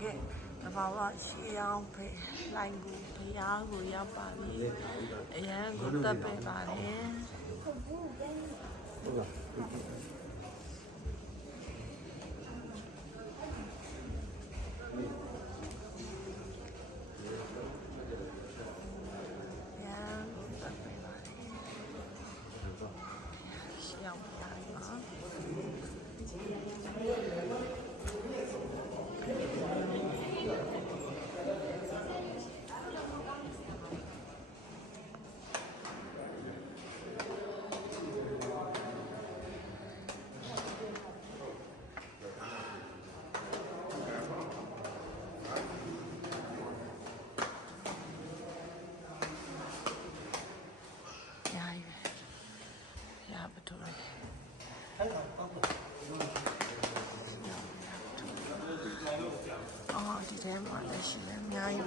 ကဲတဘာဝရှေးအောင်ဖေးလိုင်းကူဖျားကိုရောက်ပါပြီအရန်ကိုတက်ပေးပါတယ်ရန်ကိုတက်ပေးပါတယ်ရှေးအောင်ဖျားပါ ညာရွယ်ရပါတော့တယ်အော်ဒီ ထဲမှာလည်းရှိတယ်အများကြီး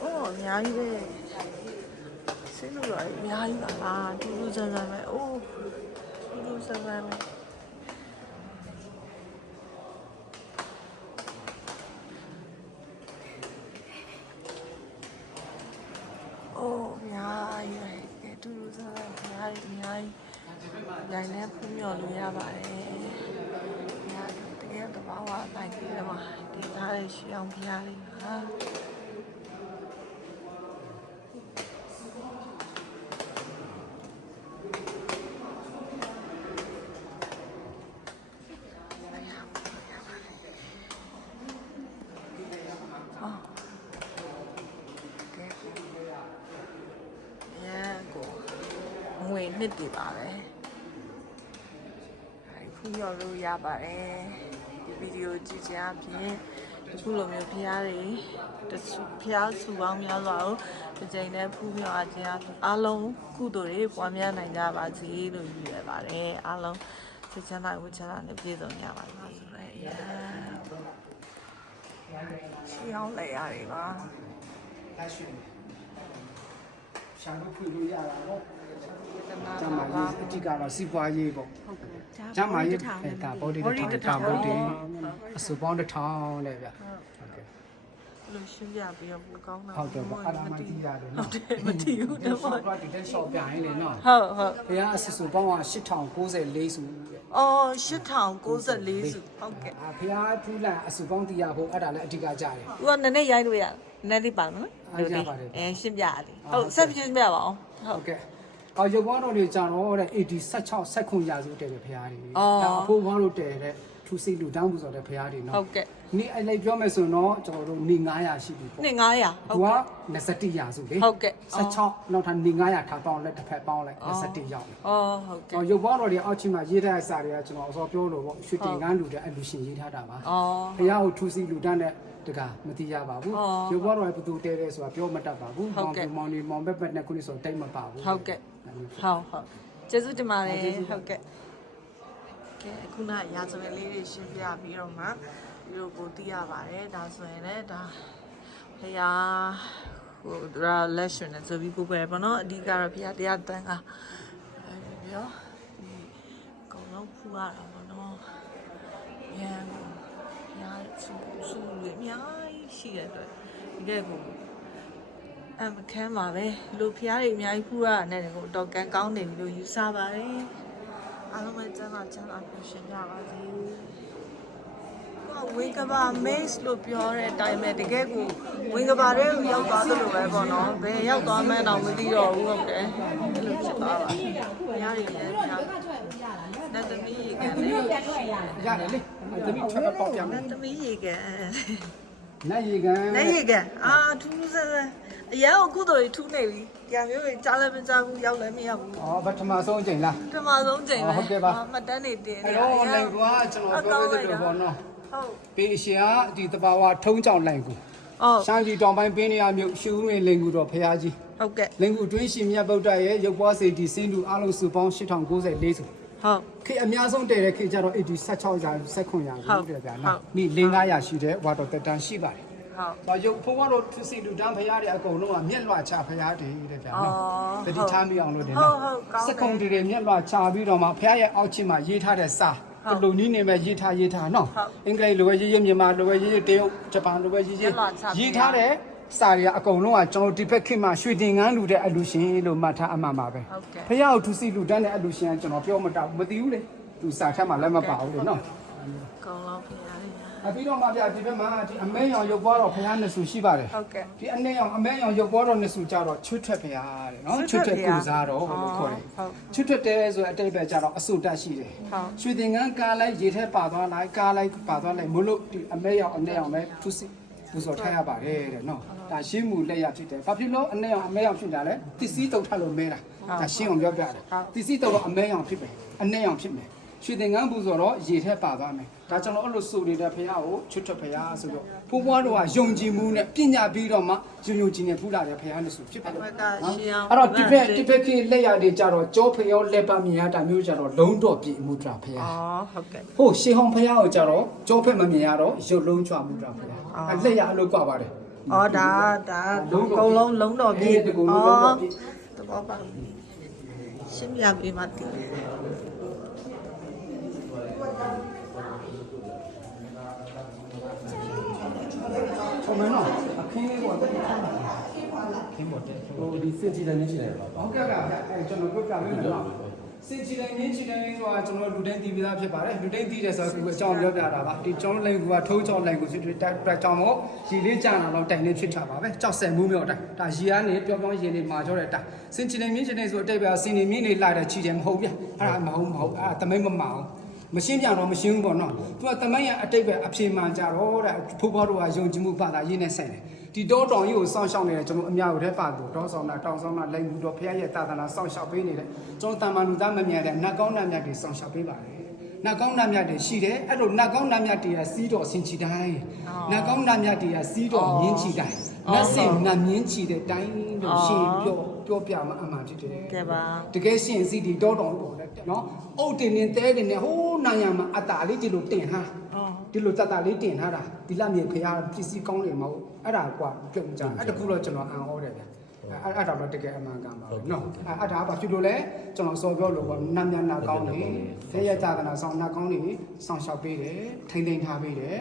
အော်အများကြီးပဲစိတ်လို့ရအများကြီးပါလားတူတူဆန်းဆန်းပဲအိုးတူတူဆန်းဆန်းပဲအိုးအများကြီးပဲကဲတူတူဆန်းဆန်းအများကြီးအများကြီး ညနေဖူးမြော်လို့ရပါတယ်။ညာတကယ်တော့ဘာဝနိုင်ကြတယ်မှာဒီသားရဲ့ရှေးအောင်ဖျားလေးပါကဲရန်ကိုငွေနှစ်တည်ပါ ပဲအဲဖူးရလို့ရပါတယ်ဒီဗီဒီယိုကြည့်ခြင်းအပြင်ဒီခုလိုမျိုးဖျားတွေတဆူဖျားဆူပေါင်းများစွာကိုဒီချိန်နဲ့ဖူးမြော်အခြင်းအပြင်အားလုံးကုသိုလ်တွေပွားများနိုင်ကြပါစေလို့ယူရပါတယ်အားလုံးစိတ်ချမ်းသာဝိချမ်းသာနဲ့ပြည့်စုံကြပါစေဆိုရဲရန်ရှေးအောင်လက်ရတွေပါလက်ရှိရှာလို့ဖွင့်လို့ရတာပေါ့တနာ ကျမ်းမာပါရေးအတိကတော့စီးပွားရေးပေါ့ဟုတ်ကဲ့ကျမ်းမာရေးအဲဒါဘောဒီတစ်ထောင်ဒါဘောဒီအစုပေါင်းတစ်ထောင်လေဗျဟုတ်ကဲ့လူရှင်းပြပြီးတော့ပိုကောင်းတာဟုတ်တယ်ပေါ့အဲ့ဒါမှကြည့်ရတယ်နော်ဟုတ်တယ်မတည်ဘူးတော့ဆော့တော့ဒီတက်ဆော့ပြရင်လေနော်ဟုတ်ဟုတ်ဘုရားအစုစုပေါင်းက8094စုတဲ့အော်8094စုဟုတ်ကဲ့အာဘုရားဖူးလန်အစုပေါင်းတရားဖို့အဲ့ဒါလည်းအဓိကကြတယ်သူကနည်းနည်းရိုင်းလို့ရနည်းလေးပါနော်အားရပါတယ်အဲရှင်းပြရတယ်ဟုတ်ဆက်ရှင်းပြပါအောင်ဟုဟုတ်တ်ကဲ့ အော်ရုပ်ဘောတော်တွေကြတော့တဲ့80 16 16ရာစုတည်းပဲဘုရားတွေအော် ဒါအဖိုးဘောတို့တည်းတဲ့ထူစိတ်လူတောင်းမှုဆိုတဲ့ဘုရားတွေနော်ဟုတ်ကဲ့နေ့အဲ့လိုက်ပြောမယ်ဆိုတော့ကျွန်တော်တို့နေ900ရှိပြီပေါ့နှစ်900ဟုတ်သူကကဲ့ 21ရာစုလေဟုတ်ကဲ့16နောက်ထပ်နေ900ထားပေါင်းလက်တစ်ဖက်ပေါင်းလိုက်21ရောက်တယ် အော်ဟုတ်ကဲ့အော်ရုပ်ဘောတော်တွေအောက်ချီမှာရေးထားတဲ့စာတွေကကျွန်တော်အစောပြောလို့ပေါ့ရွှေတင်ကန်းလူတဲ့အလူရှင်ရေးထားတာပါအော်ဘုရားကိုထူစီလူတန်းတဲ့တကာမတိရပါဘူးအော်ရုပ်ဘောတော်ရဲ့ဘသူတဲတဲ့ဆိုတာပြောမတတ်ပါဘူးဟုတ်ကဲ့မောင်နေမောင်ဘက်ဘက်နဲ့ခုနဆိုတိတ်မပါဘူးဟုတ်ကဲ့ ဟုတ်ဟုတ်ကျေးဇူးတင်ပါတယ်ဟုတ်ကဲ့ကဲအခုနရာဇဝင်လေးတွေရှင်းပြပြီးတော့မှဒီလိုကိုသိရပါတယ်ဒါဆိုရင်လည်းဒါဖရာဟိုဒါလက်ရှင်နဲ့ဆိုပြီးကိုပဲပေါ့နော်အဓိကတော့ဖရာတရားတန်ကအဲပြောဒီအကုန်လုံးဖူးရတာပေါ့နော်ရန်ကိုဖရာဆူဆူရအများကြီးရှိတဲ့အတွက်ဒီကဲကို အမခမ်းပါပဲလူဖျားတွေအများကြီးဖူးရတာနဲ့ကိုတော့ကန်ကောင်းနေပြီလို့ယူဆပါတယ်အားလုံးပဲကျန်းမာချမ်းသာပျော်ရွှင်ကြပါစေဝင်းကဘာ maze လို့ပြောတဲ့အတိုင်းပဲတကယ်ကိုဝင်းကဘာတွေကိုရောက်သွားသလိုပဲပေါ့နော်ဘယ်ရောက်သွားမှန်းတော့မသိတော့ဘူးဟုတ်တယ်အဲ့လိုဖြစ်သွားပါဖျားတွေလည်းဖျားနတ်သမီးရေကန်လေရတယ်လေတမိချက်ပေါက်ပြမနယ်တ်သမီးရေကန်နတ်ရေကန်လက်ရည်ကန်အာထူးထူးဆန်းဆန်း အရန်ကိုကုသိုလ်ကြီးထူးနေပြီကြံမျိုးကြီးကြားလည်းမကြားဘူးရောက်လည်းမရောက်ဘူးဩပထမဆုံးအချိန်လား ပထမဆုံးချိန်ပဲဟုတ်ကဲ့ပါ မှတ်တမ်းတွေတင်အဲ့နေတာတော့လိုင်ကွာကျွန်တော်ပြောပြတယ်ပေါ့နော်ဟုတ်ပေအရှင်ကဒီတဘာဝထုံးကြောင်လိုင်ကူအော်ရှမ်းပြည်တောင်ပိုင်းပင်းနေရမြို့ရှူဦးမင်းလင်ကူတော်ဖရာကြီးဟုတ်ကဲ့လင်ကူတွင်းရှင်မြတ်ဗုဒ္ဓရဲ့ရုပ်ပွားစေတီစင်းတူအလုံးစုပေါင်း8094စုဟုတ် ခေအများဆုံးတည်တဲ့ခေကျတော့80 16ရာ19ရာဟုတ်စုတဲ့ဗျာဟုတ် နော်နေ့လင်း900ရှိတဲ့ဝါတော်တက်တန်ရှိပါတယ် ဟဟုတ်။ဘာရုပ်ဘုန်းတော်တို့စီလူတန်းဖရားတွေအကုန်လုံးကမျက်လွှာချဖရားတွေတဲ့ဗျာနော်အော်။တတိထားမိအောင်လို့တယ်ဟုတ်နော်ဟုတ်ကောင်းတယ်စက်ကုံတွေမျက်လွှာချပြီးတော့မှဖရားရဲ့အောက်ချစ်မှာရေးထားတဲ့စာဟုတ်တလူနီးနေမဲ့ရေးထားရေးထားနော်ဟုတ်အင်္ဂလိပ်လိုပဲရေးရေးမြန်မာလိုပဲရေးရေးတရုတ်ဂျပန်လိုပဲရေးရေးမျက်လွှာချပေးရေးထားတဲ့စာတွေကအကုန်လုံးကကျွန်တော်ဒီဘက်ခေတ်မှာရွှေတင်ငန်းလူတဲ့အလူရှင်လို့မှတ်ထားအမှန်ပါပဲဟုတ်ကဲ့ဖရားကိုသူစီလူတန်းတဲ့အလူရှင်ကကျွန်တော်ပြောမတောက်မသိဘူးလေသူစာထက်မှလည်းမပါဘူးလေနော်ကောင်းလောက်ဖရားရ အပြီးတော့မှဗျာဒီဘက်မှာဒီအမဲရောင်ရုပ်ပွားတော်ဖရားနှစ်ဆူရှိပါတယ်ဟုတ်ကဲ့ဒီအနဲ့ရောင်အမဲရောင်ရုပ်ပွားတော်နှစ်ဆူကြတော့ချွတ်ထွက်ဖရားတဲ့နော်ချွချွတ်တ်ထွထွက်တ်ဖကိုရားစားတော်လို့ခေါ်တယ်ဟုတ်ချွတ်ထွက်တယ်ဆိုတဲ့အတိတ်ပဲကြတော့အဆုတ်တက်ရှိတယ်ဟုတ်ရွှေသင်္ကန်းကားလိုက်ရေထဲပါသွားလိုက်ကားလိုက်ပါသွားလိုက်မလို့ဒီအမဲရောင်အနဲ့ရောင်ပဲသူစီပူဇော်ထားရပါတယ်တဲ့နော်ဒါရှင်းမှုလက်ရဖြစ်တယ်ဘာဖြစ်လို့အနဲ့ရောင်အမဲရောင်ဖြစ်တာလဲတစ္စည်းတုတ်ထလို့မဲတာဒါရှင်းအောင်ပြောပြတယ်တစ္စည်းတုတ်တော့အမဲရောင်ဖြစ်မယ်အနဲ့ရောင်ဖြစ်မယ် ရွှေသင်္ကန်းပူဇော်တော့ရေထက်ပါသွားမယ်ဒါကြောင့်လို့အဲ့လိုစိုးနေတဲ့ဖရာကိုချွတ်ထွက်ဖရာဆိုတော့ဘိုးဘွားတို့ကယုံကြည်မှုနဲ့ပညာပြီးတော့မှယုံယုံကြည်နဲ့ထူလာတဲ့ဖရာလို့ဆိုဖြစ်ပါတယ်နော်အဲ့တော့ဒီဖက်ဒီဖက်ခေလက်ရတွေကြတော့ကြောဖရောလက်ပတ်မြင်ရတာမျိုးကြတော့လုံးတော်ပြည့်မှုတာဖရာအော်ဟုတ်ကဲ့ဟုတ်ရှေဟောင်းဖရာကိုကြတော့ကြောဖက်မမြင်ရတော့ရုပ်လုံးချွာမှုတာဖရာအဲ့လက်ရအလိုကွာပါတယ်အော်ဒါဒါအကုန်လုံးလုံးတော်ပြည့်အော်တဘောပါရှင်းပြပေးပါတည် ဟိုမနော်အခင်းလေးကတော့တိတ်ထားတာခင်းပေါ်တက်ဟိုဒီစစ်ကြည့်တယ်နေရှိတယ်ပါဟုတ်ကဲ့ပါဗျအဲကျွန်တော်ပြောပြပေးမယ်နော်စင်ချီတိုင်းမြင်းချီတိုင်းဆိုတာကျွန်တော်လူတိုင်းတည်ပြီးသားဖြစ်ပါတယ်လူတိုင်းတည်တယ်ဆိုတော့ဒီအကြောင်းပြောပြတာပါဒီကျောင်းလိုင်းကထိုးကျောင်းလိုင်းကိုစစ်တွေတက်တက်ကြောင်းတော့ရေလေးကြာလာတော့တိုင်နေဖြစ်တာပါပဲကြောက်ဆယ်မှုမြောက်တိုင်ဒါရေကနေပြောပြောရေလေးမာကြောတဲ့တိုင်စင်ချီတိုင်းမြင်းချီတိုင်းဆိုအတိတ်ပဲစင်နေမြင်းနေလိုက်တဲ့ချီတယ်မဟုတ်ဗျအဲ့ဒါမဟုတ်မဟုတ်အဲ့ဒါတမိတ်မမအောင် မရှင်းပြတော့မရှင်းဘူးပေါ့နော်သူကတမိုင်းရအတိတ်ပဲအဖြေမှန်ကြတော့တဲ့ဖိုးဖွားတို့ကယုံကြည်မှုပါတာရင်းနဲ့ဆိုင်တယ်ဒီတောတောင်ကြီးကိုစောင့်ရှောက်နေတဲ့ကျွန်တော်အများကိုတည်းပါသူတောဆောင်တာတောင်ဆောင်တာလိုက်မှုတော့ဖခင်ရဲ့တာသနာစောင့်ရှောက်ပေးနေတဲ့ကျွန်တော်တမန်လူသားမမြင်တဲ့နတ်ကောင်းနတ်မြတ်တွေစောင့်ရှောက်ပေးပါတယ်နတ်ကောင်းနတ်မြတ်တွေရှိတယ်အဲ့လိုနတ်ကောင်းနတ်မြတ်တွေကစီးတော်ဆင်ချီတိုင်းနတ်ကောင်းနတ်မြတ်တွေကစီးတော်မြင်းချီတိုင်းနတ်စင်နတ်မြင်းချီတဲ့တိုင်းလို့ရှင်းပြောပြောပြမှာအမှန်ဖြစ်တယ်ကဲပါတကယ်ရှင်စီဒီတောတော်ပေါ်တယ် နော်အုတ်တင်နေတဲတင်နေဟိုးနိုင်ရမှာအတာလေးဒီလိုတင်ထားအော်ဒီလိုတတ်တာလေးတင်ထားတာဒီလက်မြေဖရားပစ္စည်းကောင်းတယ်မဟုတ်အဲ့ဒါကွာပြုတ်ကြအဲ့တကူတော့ကျွန်တော်အံ့ဩတယ်ဗျအဲ့အဲ့ဒါတော့တကယ်အမှန်ကန်ပါပဲနော်အဲ့အဲ့ဒါကဘာဖြစ်လို့လဲကျွန်တော်စောပြောလို့ပေါ့နတ်မြတ်နာကောင်းတယ်သေရကြတာဆောင်နာကောင်းတယ်ဆောင်လျှောက်ပေးတယ်ထိမ့်သိမ့်ထားပေးတယ်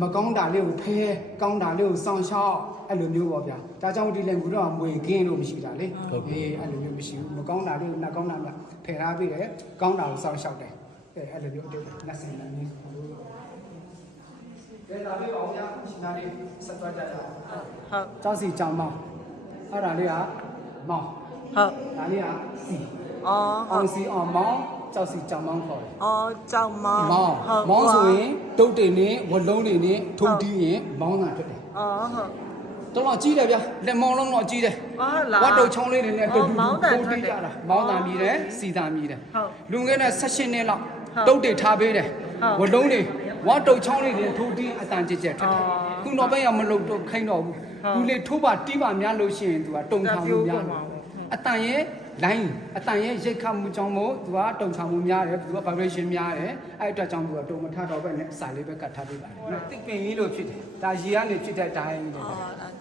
မကောင်းတာလေးကိုဖဲကောင်းတာလေးကိုဆောင်လျှောက်အဲ့လိုမျိုးပေါ့ဗျာဒါကြောင့်ဒီလည်းကတော့မွေခင်းလို့မရှိတာလေအေးအဲ့လိုမျိုးမရှိဘူးမကောင်းတာလေးကိုနတ်ကောင်းတာမြဖယ်ထားပေးတယ်ကောင်းတာကိုဆောင်လျှောက်တယ်အဲ့အဲ့လိုမျိုးအတိတ်နတ်စင်နတ်မျိုးကဲဒါလေးပါအောင်ရရှင်သားလေးဆက်သွားကြရအောင်ဟုတ်ကြောက်စီကြောင်မောင်းအဲ့ဒါလေးကမောင်းဟုတ်ဒါလေးကစီအော်ဟုအောင်တ်စီအောင်မောင်း ကြောက်စီကြောင်မောင်းခေါ်တယ်အော်ကြောင်မောင်းမောင်းဟုတ်မောင်းဆိုရင်တုတ်တင်နဲ့ဝလုံးတွေနဲ့ထုံတီးရင်မောင်းတာဖြစ်တယ်အော်ဟုတ်တော်တော်ကြီးတယ်ဗျာလက်မောင်းလုံးတော့ကြီးတယ်ဟုတ်လားဝတ်တုတ်ချောင်းလေးတွေနဲ့တူတူမောင်းတန်ထုံထွက်တီးတယ်ကြတာမောင်းတာမြည်တယ်စီတာမြည်တယ်ဟုတ်လွန်ခဲ့တဲ့16နှစ်လောက်ဟုတ်တုတ်တွေထားပေးတယ်ဟုတ်ဝလုံးတွေဝတ်တုတ်ချောင်းလေးတွေထိုးတီးအတန်ကြက်ကြက်ထွက်တယ်အော်ခုနောက်ပိုင်းကမလုပ်တော့ခိုင်းတော့ဘူးဟုတ်လူလေထိုးပါတီးပါများလို့ရှိရင် तू ကတုံခါမှုများဒါပြိုးကုန်ပါတယ်ဘူးအတန်ရဲ့ လိုင်းအတန်ရဲ့ရိတ်ခတ်မှုကြောင့်မို့သူကတုံဆောင်မှုများတယ်သူက vibration များတယ်အဲ့အတွက်ကြောင့်သူကတုံမထတော့ပဲနဲ့အစာလေးပဲကတ်ထားပေးပါတယ်နော်တစ်ပင်ကြီးလိုဖြစ်တယ်ဒါရေကနေဖြစ်တဲ့ဒိုင်းတွေ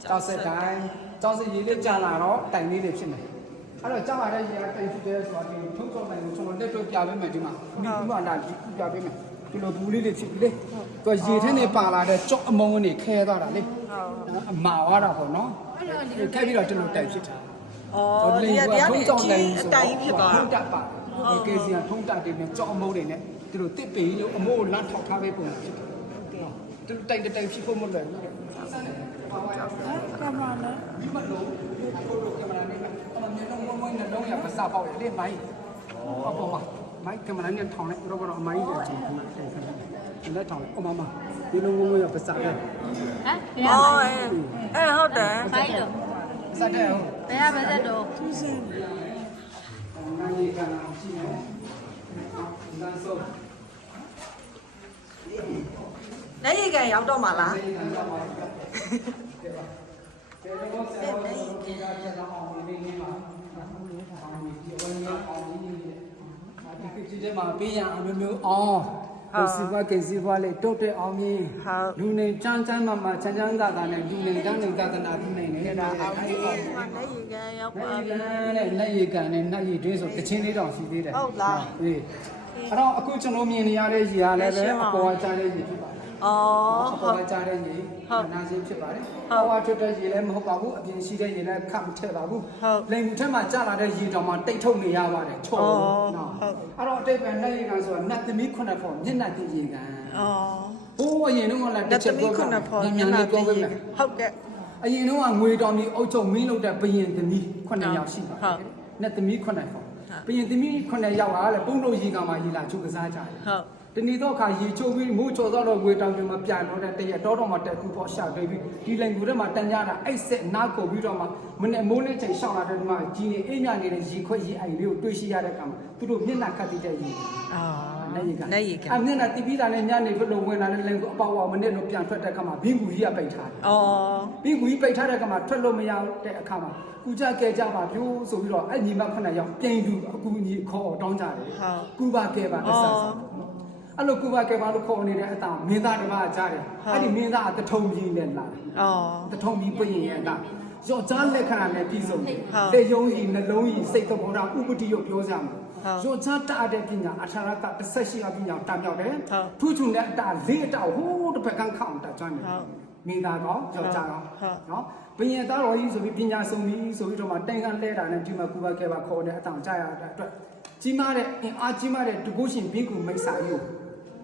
တောက်ဆက်ဒိုင်းတောက်ဆက်ရေလေးကြာလာတော့တိုင်လေးတွေဖြစ်မယ်အဲ့တော့ကြာလာတဲ့ရေကတိုင်ဖြစ်တယ်ဆိုတော့ဒီထုတ်တော့နိုင်လို့ကျွန်တော်လက်တော့ပြပေးမယ်ဒီမှာမိကူကလာဒီကူပြပေးမယ်ဒီလိုဘူးလေးတွေဖြစ်ပြီလေသူကရေထဲနေပါလာတဲ့ကြော့အမုံကနေခဲသွားတာလေအမာသွားတာပေါ့နော်အဲ့တော့ဒီလိုခက်ပြီးတော့ကျွန်တော်တိုင်ဖြစ်တာ အော်ဒီကတရားနဲ့အကြီးအတိုင်းဖြစ်သွားထုံးတာတက်ပါဒီကေစီကထုံးတက်တယ်နဲ့ကြော့အမုံတွေနဲ့ဒီလိုတစ်ပေလို့အမိုးကိုလမ်းထောက်ထားပေးပုံဖြစ်တယ်ဒီလိုတိုင်တိုင်ဖြစ်ဖို့မလွယ်ဘူးကင်မရာနဲ့မလို့ဖိုတိုကင်မရာနဲ့အမမြေတော့မမနဲ့တော့ရပါစားပေါ့လေမိုင်းဟောပေါ်မှာမိုင်းကင်မရာနဲ့ထောင်းလိုက်တော့တော့အမိုင်းတွေကြည့်ခဏတိုင်ခဏလက်ထောင်းလိုက်အမမဒီလိုငုံငုံရပါစားတယ်ဟမ်ဘယ်ရအော်ပါအဲအဲဟုတ်တယ်ဆိုင်လို့ စားတယ်ဟုတ်ဘယ်ရပါသက်တော့နိုင်ရကန်ရှိနေ။လမ်းစောလက်ရည်ကန်ရောက်တော့မှာလားနေကန်တော့ပါ။ကျေတော့ဆရာတော်ဒီကကျတော့အောင်နေနေမှာ။အောင်နေဒီဝင်းရအောင်နေနေ။ဒီကိစ္စတွေမှာပေးရအမျိုးမျိုးအောင် ဟိုစီပွားကိစီပွားလေးတုတ်တဲ့အောင်မြင်ဟုတ်လူနေချမ်းချမ်းမမချမ်းချမ်းသာသာနဲ့လူနေတန်းနေသာသနာပြုနိုင်နေတာဒါအဲ့အောင်ဒီဒီအောင်မှာလက်ရည်ကန်ရောက်ပါလက်ပြီနဲ့လက်ရည်ကန်နဲ့နှက်ရည်တွင်းဆိုတချင်းလေးတောင်ရှိသေးတယ်ဟုတ်လားအေးအဲ့တော့အခုကျွန်တော်မြင်နေရတဲ့ရေကလည်းရှပဲင်းပါအပေါ်ကကြားတဲ့ရေဖြစ်ပါတယ် အော်အဟုပေါ်တ်ကကြားတဲ့ရေဟုတ်နာစင်းဖြစ်ပါတယ်ဟုတ်အပေါ်ကထွက်တဲ့ရေလည်းမဟုတ်ပါဘူးအပြင်ရှိတဲ့ရေလည်းခတ်မထည့်ပါဘူးဟုတ်လိမ်မှုထက်မှာကျလာတဲ့ရေတောင်မှတိတ်ထုတ်နေရပါတယ်ချော်အော်နော်ဟုတ်အဲ့တော့အတိတ်ပဲနှက်ရည်ကန်ဆိုတာနတ်သမီးခုနှစ်ဖို့မျက်နှာတည်ရေကန်အော်ဟိုးအရင်တုန်းကလည်းလက်သမီးခုနှစ်ဖော်မျက်နှာလေးပြပြောည့်ပေးမယ်ဟုတ်ကဲ့အရင်တုန်းကငွေတော်မျိုးအုပ်ချုပ်မင်းလုပ်တဲ့ဘယင်သမီးခုနှစ်ယောက်ရှိပါဟုတ်တယ်။နှစ်သမီးခုနှစ်ပေါ့ဟုတ်။ဘယင်သမီးခုနှစ်ယောက်ကလည်းပုံလို့ရေကမှရေလာချုပ်ကစားကြတယ်ဟုတ်။ တနေ့တော့ခါရေချုပ်ပြီးမိုးချော်တော့ငွေတောင်ကျွန်းမှာပြန်တော့တဲ့တရက်တော့တော့မှတက်ကူပေါ့ရှာပေးပြီးဒီလိုင်ကူထဲမှာတန်ကြတာအိတ်ဆက်နားကိုပြီးတော့မှမနေ့မိုးနဲ့ချိန်ရှောင်းလာတဲ့ဒီမှာကြီးနေအိမ်မြနေတဲ့ရေခွက်ရေအိုင်လေးကိုတွေ့ရှိရတဲ့အခါမှာသူတို့မျက်နှာခတ်တည်တဲ့ရေအော်နဲ့ရေကလက်ရည်ကန်အမျက်နှာတီးပြီးတာနဲ့ညနေဘက်လိုဝင်လာတဲ့လင်ကိုအပေါက်အဝမနဲ့လို့ပြန်ထွက်တဲ့အခါမှာဘင်းကူကြီးကပိတ်ထားတယ်အော်ပြီးကူကြီးပိတ်ထားတဲ့အခါမှာထွက်လို့မရတဲ့အခါမှာကူကြကဲကြပါပြိုးဆိုပြီးတော့အဲ့ညီမခုနှစ်ယောက်ပြင်သူအကူကြီးခေါ်တောင်းကြတယ်ဟုတ်ကူပါကဲပါအဆဆ အဲ့လိုကူပါကဲပါလို့ခေါ်နေတဲ့အတောင်မင်းသားတွေမှာကြားတယ်ဟုတ်အဲ့ဒီမင်းသားကတထုံကြီးနဲ့လာတယ်အော်တထုံကြီးပြင်ရဲ့အတောင်ရော့ကြားလက္ခဏာနဲ့ပြည်စုံတယ်ဟုတ်လက်ယုံကြီးနှလုံးကြီးစိတ်သဘောထားဥပတိကိုပြောကြမှာဟုတ်ရော့ကြားတတ်တဲ့ပညာအထာရက18အပညာတာမြောက်တယ်ဟုတ်ထူးချွန်တဲ့အတာလေးအတာဟိုးတစ်ဖက်ကန်းခေါအောင်တာကျွမ်းတယ်ဟုတ်မင်းသားကောယောက်ျားကောဟုတ်နော်ဘယင်သားတော်ကြီးဆိုပြီးပညာဆုံးပြီးဆိုပြီးတော့မှတိုင်ကလဲတာနဲ့ဒီမှာကူပါခဲပါခေါ်တဲ့အတောင်ကြာရတဲ့အတွက်ကြီးမားတဲ့အင်အားကြီးမားတဲ့ဒုကုရှင်ဘင်းကူမိတ်ဆာကြီးကို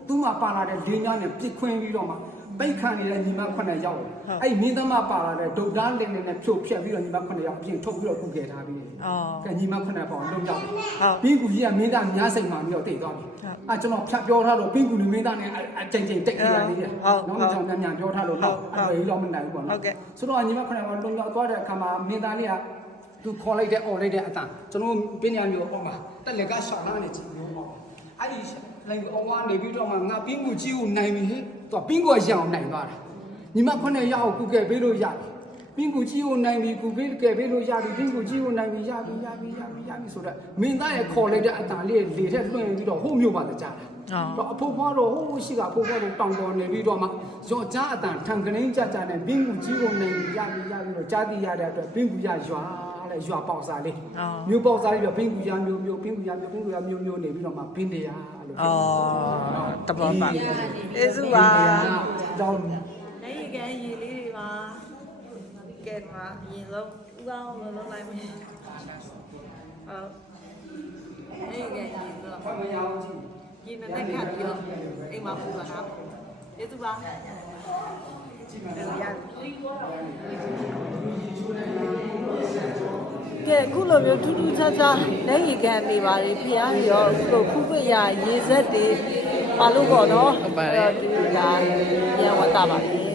သူ့မှာပါလာတဲ့လေးညနဲ့ပြစ်ခွင်းပြီးတော့မှပိတ်ခံနေတဲ့ညီမခုနှစ်ယောက်အဲ့မင်းသမပါလာတဲ့ဒုတ်သားလင်းနဲ့ဖြုတ်ဖြက်ပြီးတော့ညီမခုနှစ်ယောက်အပြင်ထုတ်ပြီးတော့ကုခဲ့ထားပြီးအော်ကဲညီမခုနှစ်ပေါင်းလုံးရောက်ဟုတ်ဘင်းကူကြီးကမင်းသားများစိတ်မှပြီးတော့တိတ်သွားပြီအဲကျွန်တော်ဖြတ်ပြောထားလို့ဘင်းကူနဲ့မင်းသားနဲ့အကြိမ်ကြိမ်တိတ်ခဲ့ရသေးတယ်နော်ကျွန်တော်မြန်မြန်ပြောထားလို့တော့အဲ့လိုတော့မနိုင်ဘူးပေါ့နော်ဟုတ်ကဲ့ဆိုတော့ညီမခုနကလုံရောက်သွားတဲ့အခါမှာမင်းသားလေးကသူခေါ်လိုက်တဲ့အော်လိုက်တဲ့အတန်ကျွန်တော်ပညာမျိုးအော်မှာတက်လက်ကရှောင်းလာနေကြည့်မျိုးပေါ့အဲ့ဒီ လိုင်းအော်ကနေပြီးတော့မှငါပင်းကူကြီးကိုနိုင်ပြီဟဲ့သူကပင်းကူရအောင်နိုင်သွားတာညီမခုနရအောင်ကုကဲပေးလို့ရတယ်ပင်းကူကြီးကိုနိုင်ပြီကုပေးကဲပေးလို့ရပြီပင်းကူကြီးကိုနိုင်ပြီရပြီရပြီရပြီရပြီဆိုတော့မင်းသားရဲ့ခေါ်လိုက်တဲ့အတန်လေးလေထက်လွှင့်ပြီးတော့ဟိုမျိုးပါတကြတာအော်တော့အဖိုးဖွားတော့ဟိုးရှိကအဖိုးဖွားတော့တောင်ပေါ်နေပြီးတော့မှရော့ကြားအတန်ထံကလေးကြကြနဲ့ဘင်းကူကြီးကိုနေပြီးရပြီးရပြီးတော့ကြားသိရတဲ့အတွက်ဘင်းကူရရွာ တဲ့ရွာပေါက်စားလေးအော်မျိုးပေါက်စားလေးပြီးတော့ဘင်းကူရမျိုးမျိုးဘင်းကူရမျိုးဘင်းကူရမျိုးမျိုးနေပြီးတော့မှဘင်းတရားလို့အော်တဘောပါကျေးဇူးပါတော့လက်ရည်ကန်ရည်လေးတွေပါကဲမှာအရင်ဆုံးဥပအောင်လုံးလုံးလိုက်မယ်ဟုတ်လက်ရည်ကန်ရည်ဆိုတော့မရအောင်ကြည့်ရည်နဲ့တက်ခတ်ပြီးတော့အိမ်မှာပူပါတာကျေးဇူးပါ ကဲအခုလိုမျိုးထူးထူးခြားခြားလက်ရည်ကန်နေပါလေဖျားရောအခုလိုခုခွေရရေဆက်တွေပါလို့ပေါ့နော်ဟုတ်ပါတယ်ဒီကပြန်ဝတ်တာပါလေ